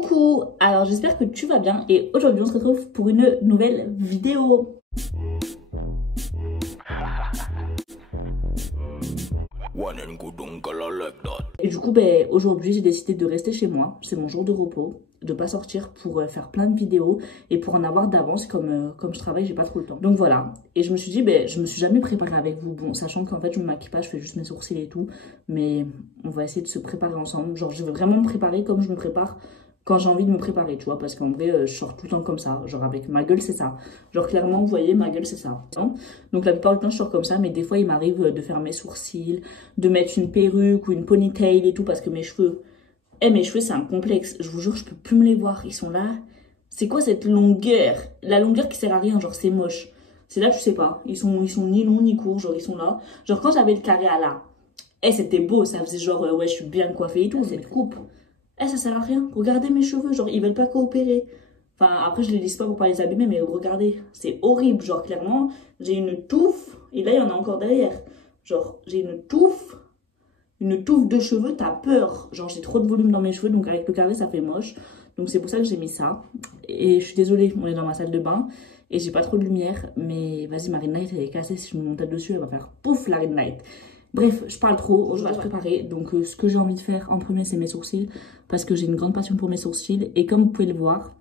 Coucou, alors j'espère que tu vas bien et aujourd'hui on se retrouve pour une nouvelle vidéo. Et du coup aujourd'hui j'ai décidé de rester chez moi, c'est mon jour de repos, de pas sortir pour faire plein de vidéos et pour en avoir d'avance comme je travaille j'ai pas trop le temps. Donc voilà, et je me suis dit je me suis jamais préparée avec vous, bon sachant qu'en fait je me maquille pas, je fais juste mes sourcils et tout, mais on va essayer de se préparer ensemble, genre je veux vraiment me préparer comme je me prépare quand j'ai envie de me préparer, tu vois, parce qu'en vrai, je sors tout le temps comme ça, genre avec ma gueule, c'est ça. Genre clairement, vous voyez, ma gueule, c'est ça. Donc la plupart du temps, je sors comme ça, mais des fois, il m'arrive de faire mes sourcils, de mettre une perruque ou une ponytail et tout, parce que mes cheveux, c'est un complexe. Je vous jure, je peux plus me les voir, ils sont là. C'est quoi cette longueur? La longueur qui sert à rien, genre c'est moche. C'est là, tu sais pas, ils sont ni longs ni courts, genre ils sont là. Genre quand j'avais le carré à là, c'était beau, ça faisait genre, ouais, je suis bien coiffée et tout, cette coupe. Ça sert à rien. Regardez mes cheveux, genre, ils veulent pas coopérer. Enfin, après, je les lisse pas pour pas les abîmer, mais regardez, c'est horrible. Genre, clairement, j'ai une touffe, et là, il y en a encore derrière. Genre, j'ai une touffe de cheveux, t'as peur. Genre, j'ai trop de volume dans mes cheveux, donc avec le carré, ça fait moche. Donc, c'est pour ça que j'ai mis ça. Et je suis désolée, on est dans ma salle de bain, et j'ai pas trop de lumière, mais vas-y, ma ring light, elle est cassée. Si je me monte dessus, elle va faire pouf, la ring light. Bref, je parle trop, je vais se préparer. Donc ce que j'ai envie de faire en premier, c'est mes sourcils. Parce que j'ai une grande passion pour mes sourcils. Et comme vous pouvez le voir,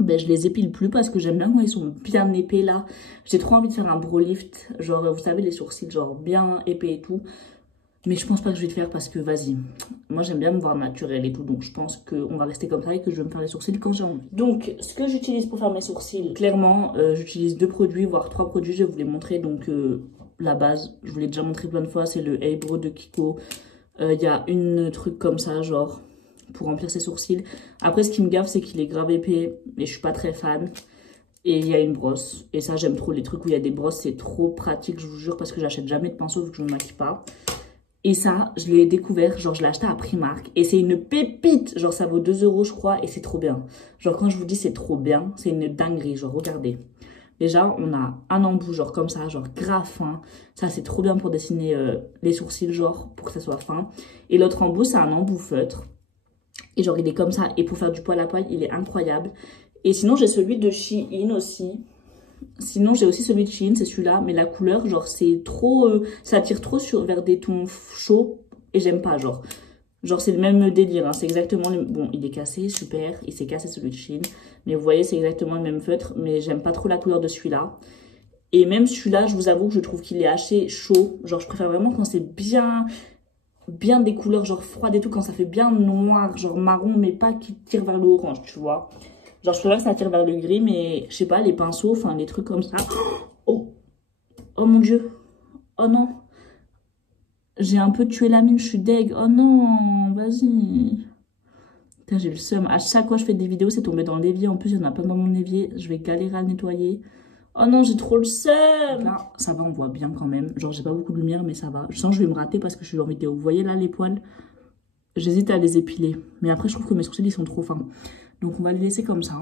je les épile plus parce que j'aime bien quand ils sont bien épais là. J'ai trop envie de faire un brow lift. Genre, vous savez, les sourcils genre bien épais et tout. Mais je pense pas que je vais le faire parce que, vas-y, moi j'aime bien me voir naturel et tout. Donc je pense qu'on va rester comme ça et que je vais me faire les sourcils quand j'ai envie. Donc, ce que j'utilise pour faire mes sourcils, clairement, j'utilise 2 produits, voire 3 produits. Je vais vous les montrer. Donc, la base, je vous l'ai déjà montré plein de fois, c'est le Eyebrow de Kiko. Il y a une truc comme ça, genre, pour remplir ses sourcils. Après, ce qui me gaffe, c'est qu'il est grave épais, et je suis pas très fan. Et il y a une brosse, et ça, j'aime trop les trucs où il y a des brosses, c'est trop pratique, je vous jure, parce que j'achète jamais de pinceau vu que je ne me maquille pas. Et ça, je l'ai découvert, genre, je l'ai acheté à Primark, et c'est une pépite, genre, ça vaut 2 €, je crois, et c'est trop bien. Genre, quand je vous dis c'est trop bien, c'est une dinguerie, genre, regardez. Déjà, on a un embout, genre comme ça, genre grave fin. Ça, c'est trop bien pour dessiner les sourcils, genre, pour que ça soit fin. Et l'autre embout, c'est un embout feutre. Et genre, il est comme ça. Et pour faire du poil à poil, il est incroyable. Et sinon, j'ai celui de Shein aussi. Sinon, j'ai aussi celui de Shein, c'est celui-là. Mais la couleur, genre, c'est trop... ça tire trop vers des tons chauds. Et j'aime pas, genre. Genre, c'est le même délire, hein. C'est exactement le... Bon, il est cassé, super. Il s'est cassé celui de Shein. Mais vous voyez, c'est exactement le même feutre. Mais j'aime pas trop la couleur de celui-là. Et même celui-là, je vous avoue que je trouve qu'il est assez chaud. Genre, je préfère vraiment quand c'est bien des couleurs, genre froides et tout. Quand ça fait bien noir, genre marron, mais pas qui tire vers le orange, tu vois. Genre, je préfère que ça tire vers le gris, mais je sais pas, les pinceaux, enfin, les trucs comme ça. Oh, oh mon Dieu. Oh non. J'ai un peu tué la mine, je suis deg. Oh non, vas-y. Putain, j'ai le seum. À chaque fois que je fais des vidéos, c'est tombé dans l'évier. En plus, il y en a plein dans mon évier. Je vais galérer à le nettoyer. Oh non, j'ai trop le seum. Là, ça va, on voit bien quand même. Genre, j'ai pas beaucoup de lumière, mais ça va. Je sens que je vais me rater parce que je suis en vidéo. Vous voyez là, les poils? J'hésite à les épiler. Mais après, je trouve que mes sourcils, ils sont trop fins. Donc, on va les laisser comme ça.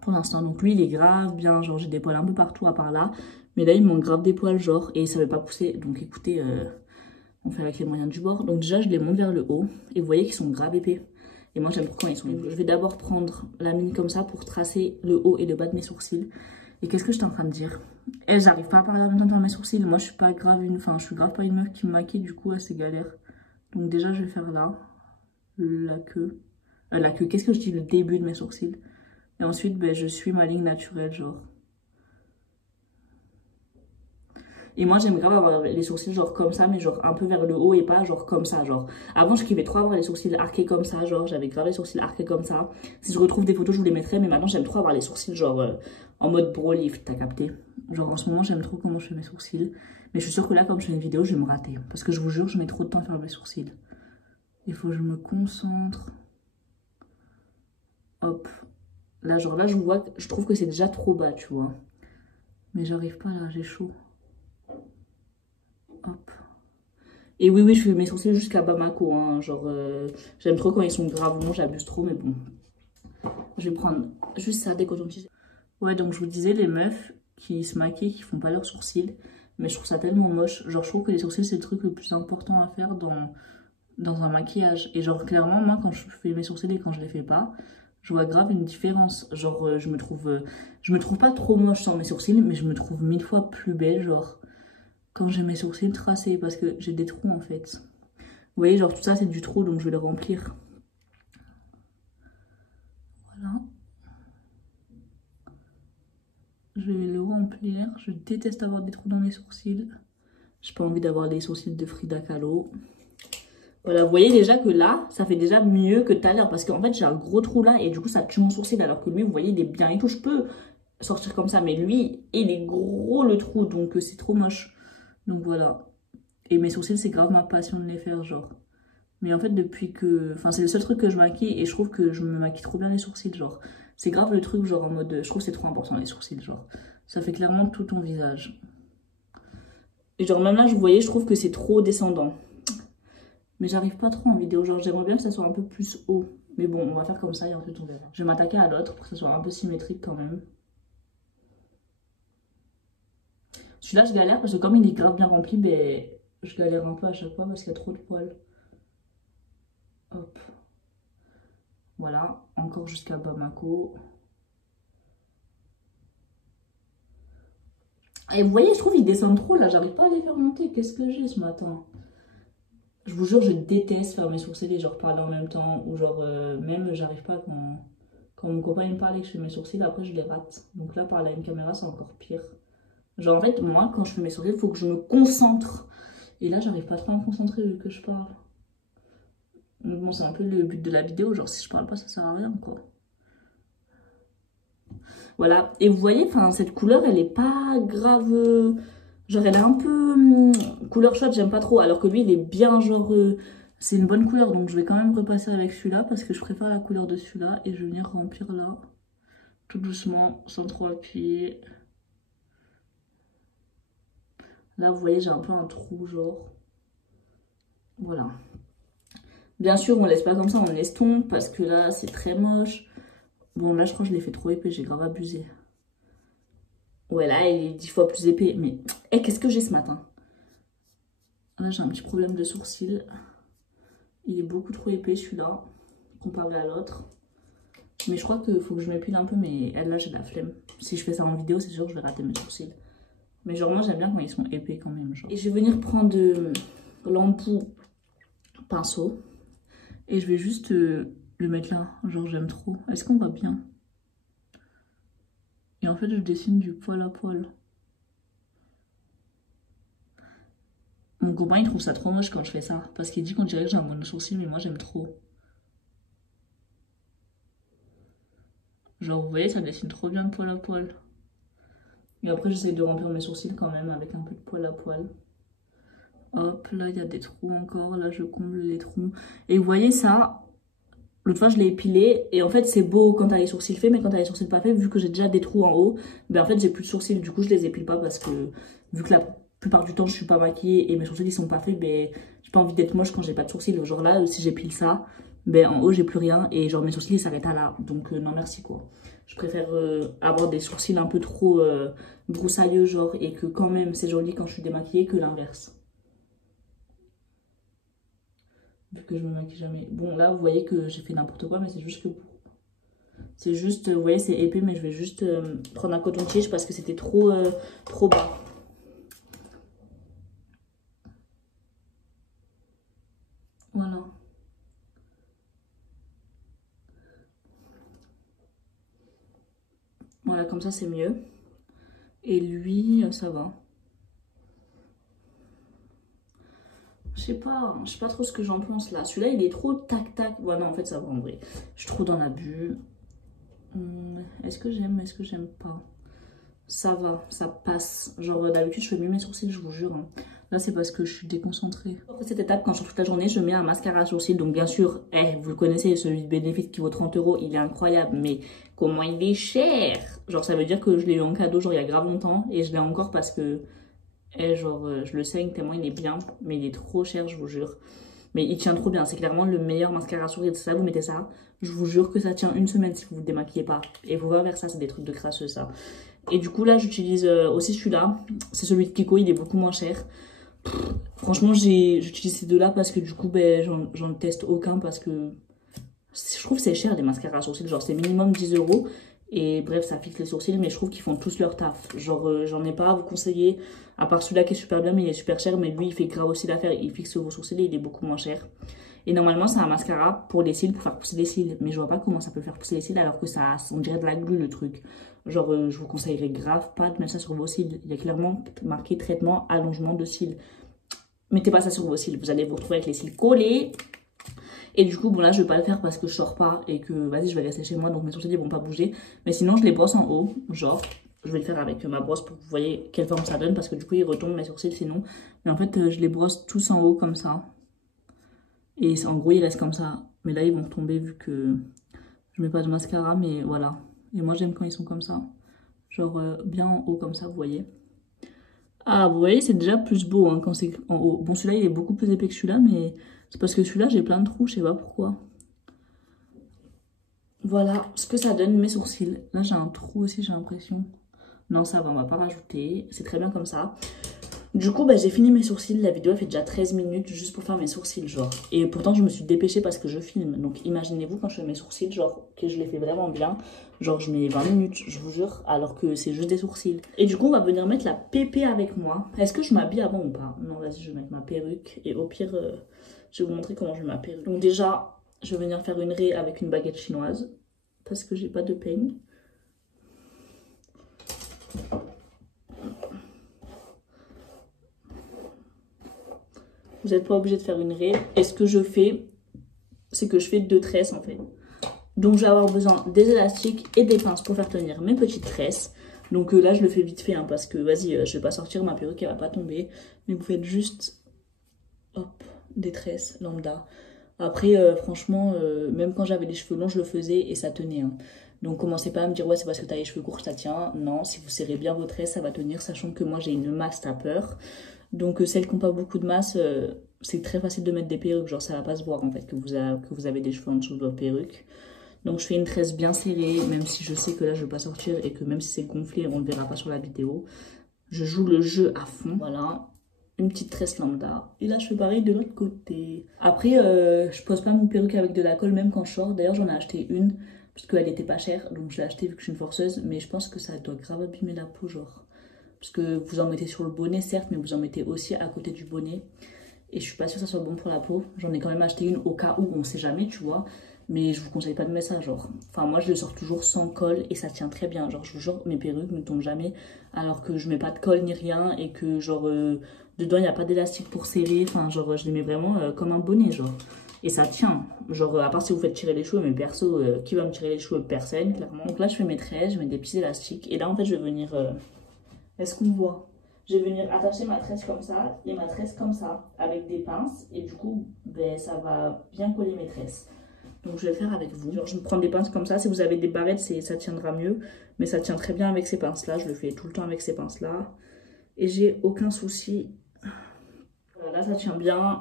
Pour l'instant. Donc, lui, il est grave bien. Genre, j'ai des poils un peu partout à part là. Mais là, il me manque grave des poils, genre. Et ça veut pas pousser. Donc, écoutez... on fait avec les moyens du bord. Donc déjà, je les monte vers le haut. Et vous voyez qu'ils sont grave épais. Et moi, j'aime trop quand ils sont épais. Je vais d'abord prendre la mine comme ça pour tracer le haut et le bas de mes sourcils. Et qu'est-ce que j'étais en train de dire? J'arrive pas à parler en même temps dans mes sourcils. Moi, je suis pas grave Enfin, je suis grave pas une meuf qui me maquille. Du coup, c'est galère. Donc déjà, je vais faire là. La queue. La queue. Qu'est-ce que je dis? Le début de mes sourcils. Et ensuite, je suis ma ligne naturelle, genre. Et moi, j'aime grave avoir les sourcils genre comme ça, mais genre un peu vers le haut et pas genre comme ça, genre. Avant, je kiffais trop avoir les sourcils arqués comme ça, genre j'avais grave les sourcils arqués comme ça. Si je retrouve des photos, je vous les mettrai, mais maintenant, j'aime trop avoir les sourcils genre en mode brow lift, t'as capté? Genre en ce moment, j'aime trop comment je fais mes sourcils. Mais je suis sûre que là, comme je fais une vidéo, je vais me rater. Parce que je vous jure, je mets trop de temps à faire mes sourcils. Il faut que je me concentre. Hop. Là, genre là, je vois, je trouve que c'est déjà trop bas, tu vois. Mais j'arrive pas là, j'ai chaud. Hop. Et oui, je fais mes sourcils jusqu'à Bamako, hein, genre, j'aime trop quand ils sont graves, non, j'abuse trop, mais bon. Je vais prendre juste ça, des cotons-tiges. Ouais, donc je vous disais, les meufs qui se maquillent, qui font pas leurs sourcils, mais je trouve ça tellement moche. Genre, je trouve que les sourcils, c'est le truc le plus important à faire dans dans un maquillage. Et genre, clairement, moi, quand je fais mes sourcils et quand je les fais pas, je vois grave une différence. Genre, je me trouve pas trop moche sans mes sourcils, mais je me trouve 1000 fois plus belle, genre, quand j'ai mes sourcils tracés, parce que j'ai des trous, en fait. Vous voyez, genre, tout ça, c'est du trou, donc je vais le remplir. Voilà. Je vais le remplir. Je déteste avoir des trous dans les sourcils. J'ai pas envie d'avoir les sourcils de Frida Kahlo. Voilà, vous voyez déjà que là, ça fait déjà mieux que tout à l'heure. Parce qu'en fait, j'ai un gros trou là et du coup, ça tue mon sourcil. Alors que lui, vous voyez, il est bien et tout. Je peux sortir comme ça. Mais lui, il est gros le trou. Donc, c'est trop moche. Donc, voilà. Et mes sourcils, c'est grave ma passion de les faire, genre. Mais en fait, depuis que... Enfin, c'est le seul truc que je maquille et je trouve que je me maquille trop bien les sourcils, genre. C'est grave le truc, genre, en mode... Je trouve que c'est trop important, les sourcils, genre. Ça fait clairement tout ton visage. Et genre, même là, vous voyez, je trouve que c'est trop descendant. Mais j'arrive pas trop en vidéo. Genre, j'aimerais bien que ça soit un peu plus haut. Mais bon, on va faire comme ça et ensuite on verra. Je vais m'attaquer à l'autre pour que ça soit un peu symétrique quand même. Celui-là, je galère parce que comme il est grave bien rempli, ben, je galère un peu à chaque fois parce qu'il y a trop de poils. Hop. Voilà, encore jusqu'à Bamako. Et vous voyez, je trouve qu'ils descendent trop là, j'arrive pas à les faire monter. Qu'est-ce que j'ai ce matin? Je vous jure, je déteste faire mes sourcils et genre parler en même temps. Ou genre, même j'arrive pas quand mon copain il me parle et que je fais mes sourcils, après je les rate. Donc là, parler à une caméra, c'est encore pire. Genre en fait, moi, quand je fais mes sourcils, il faut que je me concentre. Et là, j'arrive pas trop à me concentrer vu que je parle. Donc bon, c'est un peu le but de la vidéo. Genre, si je parle pas, ça sert à rien, quoi. Voilà. Et vous voyez, enfin, cette couleur, elle est pas grave. Genre, elle est un peu couleur chaude, j'aime pas trop. Alors que lui, il est bien, genre, c'est une bonne couleur. Donc, je vais quand même repasser avec celui-là parce que je préfère la couleur de celui-là. Et je vais venir remplir là, tout doucement, sans trop appuyer. Là, vous voyez, j'ai un peu un trou, genre. Voilà. Bien sûr, on laisse pas comme ça, on estompe parce que là, c'est très moche. Bon, là, je crois que je l'ai fait trop épais, j'ai grave abusé. Ouais, là, il est 10 fois plus épais. Mais, qu'est-ce que j'ai ce matin? Là, j'ai un petit problème de sourcil. Il est beaucoup trop épais, celui-là, comparé à l'autre. Mais je crois qu'il faut que je m'épile un peu, mais là, j'ai de la flemme. Si je fais ça en vidéo, c'est sûr que je vais rater mes sourcils. Mais genre, moi, j'aime bien quand ils sont épais quand même. Genre. Et je vais venir prendre l'embout pinceau. Et je vais juste le mettre là. Genre, j'aime trop. Est-ce qu'on voit bien? Et en fait, je dessine du poil à poil. Mon copain, il trouve ça trop moche quand je fais ça. Parce qu'il dit qu'on dirait que j'ai un mono sourcil, mais moi, j'aime trop. Genre, vous voyez, ça dessine trop bien de poil à poil. Et après, j'essaie de remplir mes sourcils quand même avec un peu de poil à poil. Hop, là, il y a des trous encore. Là, je comble les trous. Et vous voyez ça, l'autre fois, je l'ai épilé. Et en fait, c'est beau quand t'as les sourcils faits, mais quand t'as les sourcils pas faits, vu que j'ai déjà des trous en haut, ben en fait, j'ai plus de sourcils. Du coup, je les épile pas parce que, vu que la plupart du temps, je suis pas maquillée et mes sourcils, ils sont pas faits, ben, j'ai pas envie d'être moche quand j'ai pas de sourcils. Genre là, si j'épile ça, ben en haut, j'ai plus rien. Et genre, mes sourcils, ils s'arrêtent à là. Donc, non, merci, quoi. Je préfère avoir des sourcils un peu trop broussailleux, genre, et que quand même, c'est joli quand je suis démaquillée, que l'inverse. Vu que je me maquille jamais. Bon, là, vous voyez que j'ai fait n'importe quoi, mais c'est juste que... C'est juste, vous voyez, c'est épais, mais je vais juste prendre un coton-tige parce que c'était trop bas. Voilà. Voilà, comme ça, c'est mieux. Et lui, ça va. Je sais pas trop ce que j'en pense là. Celui-là, il est trop tac-tac. Ouais, non, en fait, ça va en vrai. Je suis trop dans l'abus. Est-ce que j'aime pas? Ça va, ça passe. Genre, d'habitude, je fais mieux mes sourcils, je vous jure. Hein. Là, c'est parce que je suis déconcentrée. Après cette étape, quand je sors toute la journée, je mets un mascara à sourcils. Donc, bien sûr, vous le connaissez, celui de Benefit qui vaut 30 €, il est incroyable. Mais comment il est cher? Genre, ça veut dire que je l'ai eu en cadeau, genre, il y a grave longtemps. Et je l'ai encore parce que, je le saigne tellement il est bien. Mais il est trop cher, je vous jure. Mais il tient trop bien. C'est clairement le meilleur mascara à sourcils. Ça, vous mettez ça. Je vous jure que ça tient une semaine si vous vous démaquillez pas. Et vous va vers ça, c'est des trucs de crasseux, ça. Et du coup, là, j'utilise aussi celui-là. C'est celui de Kiko, il est beaucoup moins cher. Franchement, j'utilise ces deux-là parce que du coup, ben, j'en teste aucun parce que je trouve que c'est cher les mascaras à sourcils. Genre, c'est minimum 10 euros. Et bref, ça fixe les sourcils, mais je trouve qu'ils font tous leur taf. Genre, j'en ai pas à vous conseiller. À part celui-là qui est super bien, mais il est super cher. Mais lui, il fait grave aussi l'affaire. Il fixe vos sourcils et il est beaucoup moins cher. Et normalement, c'est un mascara pour les cils, pour faire pousser les cils. Mais je vois pas comment ça peut faire pousser les cils alors que ça, on dirait de la glu le truc. Genre, je vous conseillerais grave pas de mettre ça sur vos cils. Il y a clairement marqué traitement allongement de cils. Mettez pas ça sur vos cils. Vous allez vous retrouver avec les cils collés. Et du coup, bon là, je vais pas le faire parce que je sors pas et que, vas-y, je vais rester chez moi. Donc mes sourcils, ils vont pas bouger. Mais sinon, je les brosse en haut. Genre, je vais le faire avec ma brosse pour que vous voyez quelle forme ça donne. Parce que du coup, ils retombent mes sourcils sinon. Mais en fait, je les brosse tous en haut comme ça. Et en gros, ils restent comme ça. Mais là, ils vont tomber vu que je mets pas de mascara. Mais voilà. Et moi, j'aime quand ils sont comme ça. Genre, bien en haut comme ça, vous voyez. Ah, vous voyez, c'est déjà plus beau hein, quand c'est en haut. Bon, celui-là, il est beaucoup plus épais que celui-là, mais c'est parce que celui-là, j'ai plein de trous, je sais pas pourquoi. Voilà ce que ça donne, mes sourcils. Là, j'ai un trou aussi, j'ai l'impression. Non, ça va, on va pas rajouter. C'est très bien comme ça. Du coup, bah, j'ai fini mes sourcils. La vidéo, elle fait déjà 13 minutes juste pour faire mes sourcils, genre. Et pourtant, je me suis dépêchée parce que je filme. Donc, imaginez-vous quand je fais mes sourcils, genre, que je les fais vraiment bien. Genre, je mets 20 minutes, je vous jure, alors que c'est juste des sourcils. Et du coup, on va venir mettre la pépé avec moi. Est-ce que je m'habille avant ou pas? Non, vas-y, je vais mettre ma perruque. Et au pire, je vais vous montrer comment je mets ma perruque. Donc déjà, je vais venir faire une raie avec une baguette chinoise. Parce que j'ai pas de peigne. Vous n'êtes pas obligé de faire une raie. Et ce que je fais, c'est que je fais 2 tresses en fait. Donc je vais avoir besoin des élastiques et des pinces pour faire tenir mes petites tresses. Donc là je le fais vite fait hein, parce que vas-y je vais pas sortir, ma perruque elle va pas tomber. Mais vous faites juste hop des tresses lambda. Après franchement même quand j'avais les cheveux longs je le faisais et ça tenait. Hein. Donc commencez pas à me dire ouais c'est parce que t'as les cheveux courts que ça tient. Non, si vous serrez bien vos tresses ça va tenir, sachant que moi j'ai une masse tapeur. Donc celles qui n'ont pas beaucoup de masse, c'est très facile de mettre des perruques. Genre ça va pas se voir en fait que vous avez des cheveux en dessous de votre perruque. Donc je fais une tresse bien serrée, même si je sais que là je vais pas sortir et que même si c'est gonflé, on ne le verra pas sur la vidéo. Je joue le jeu à fond, voilà. Une petite tresse lambda. Et là je fais pareil de l'autre côté. Après, je pose pas mon perruque avec de la colle même quand je sors. D'ailleurs j'en ai acheté une, parce qu'elle était pas chère. Donc je l'ai achetée vu que je suis une forceuse. Mais je pense que ça doit grave abîmer la peau, genre. Parce que vous en mettez sur le bonnet certes, mais vous en mettez aussi à côté du bonnet. Et je suis pas sûre que ça soit bon pour la peau. J'en ai quand même acheté une au cas où, on sait jamais, tu vois. Mais je vous conseille pas de mettre ça, genre. Enfin, moi, je le sors toujours sans colle et ça tient très bien. Genre, je vous jure, mes perruques ne tombent jamais. Alors que je mets pas de colle ni rien et que, genre, dedans, il n'y a pas d'élastique pour serrer. Enfin, genre, je les mets vraiment comme un bonnet, genre. Et ça tient. Genre, à part si vous faites tirer les cheveux, mais perso, qui va me tirer les cheveux? Personne, clairement. Donc là, je fais mes tresses, je mets des petits élastiques. Et là, en fait, je vais venir... Est-ce qu'on voit? Je vais venir attacher ma tresse comme ça et ma tresse comme ça, avec des pinces. Et du coup, ben, ça va bien coller mes tresses. Donc je vais le faire avec vous. Genre, je me prends des pinces comme ça. Si vous avez des barrettes, ça tiendra mieux. Mais ça tient très bien avec ces pinces-là. Je le fais tout le temps avec ces pinces-là. Et j'ai aucun souci. Voilà, là, ça tient bien.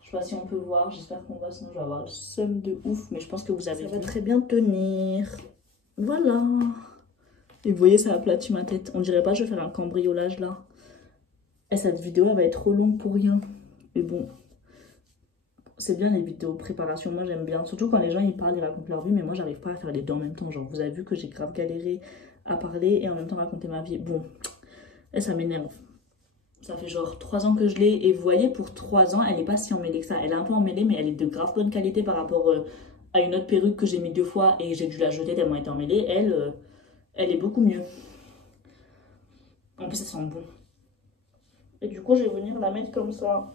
Je sais pas si on peut voir. J'espère qu'on voit, sinon je vais avoir le seum de ouf. Mais je pense que vous avez vu. Ça va très bien tenir. Voilà. Et vous voyez, ça aplatit ma tête. On dirait pas que je vais faire un cambriolage là. Et cette vidéo, elle va être trop longue pour rien. Mais bon, c'est bien les vidéos préparation. Moi, j'aime bien. Surtout quand les gens, ils parlent, ils racontent leur vie. Mais moi, j'arrive pas à faire les deux en même temps. Genre, vous avez vu que j'ai grave galéré à parler et en même temps raconter ma vie. Bon, et ça m'énerve. Ça fait genre 3 ans que je l'ai. Et vous voyez, pour 3 ans, elle est pas si emmêlée que ça. Elle est un peu emmêlée, mais elle est de grave bonne qualité par rapport à une autre perruque que j'ai mis 2 fois et j'ai dû la jeter tellement elle était emmêlée. Elle est beaucoup mieux. En plus, ça sent bon. Et du coup, je vais venir la mettre comme ça.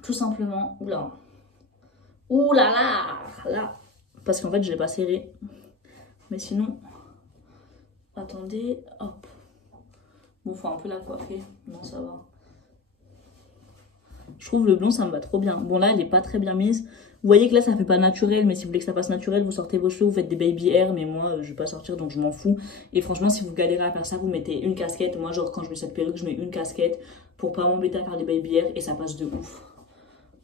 Tout simplement. Oula. Ouh là là. Là. Parce qu'en fait, je l'ai pas serré. Mais sinon... Attendez. Hop. Bon, faut un peu la coiffer. Non, ça va. Je trouve le blond, ça me va trop bien. Bon, là, elle est pas très bien mise. Vous voyez que là, ça fait pas naturel. Mais si vous voulez que ça fasse naturel, vous sortez vos cheveux, vous faites des baby hair. Mais moi, je vais pas sortir, donc je m'en fous. Et franchement, si vous galérez à faire ça, vous mettez une casquette. Moi, genre, quand je mets cette perruque, je mets une casquette pour pas m'embêter à faire des baby hair. Et ça passe de ouf.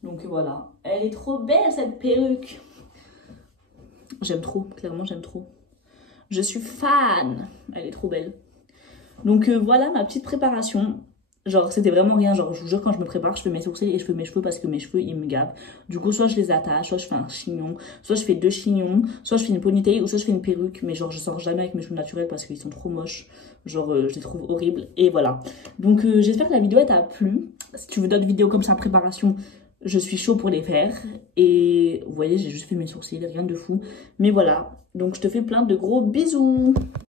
Donc voilà. Elle est trop belle, cette perruque. J'aime trop. Clairement, j'aime trop. Je suis fan. Elle est trop belle. Donc voilà ma petite préparation. Genre, c'était vraiment rien. Genre, je vous jure, quand je me prépare, je fais mes sourcils et je fais mes cheveux parce que mes cheveux, ils me gavent. Du coup, soit je les attache, soit je fais un chignon, soit je fais deux chignons, soit je fais une ponytail ou soit je fais une perruque. Mais genre, je sors jamais avec mes cheveux naturels parce qu'ils sont trop moches. Genre, je les trouve horribles. Et voilà. Donc, j'espère que la vidéo, elle t'a plu. Si tu veux d'autres vidéos comme ça en préparation, je suis chaud pour les faire. Et vous voyez, j'ai juste fait mes sourcils, rien de fou. Mais voilà. Donc, je te fais plein de gros bisous.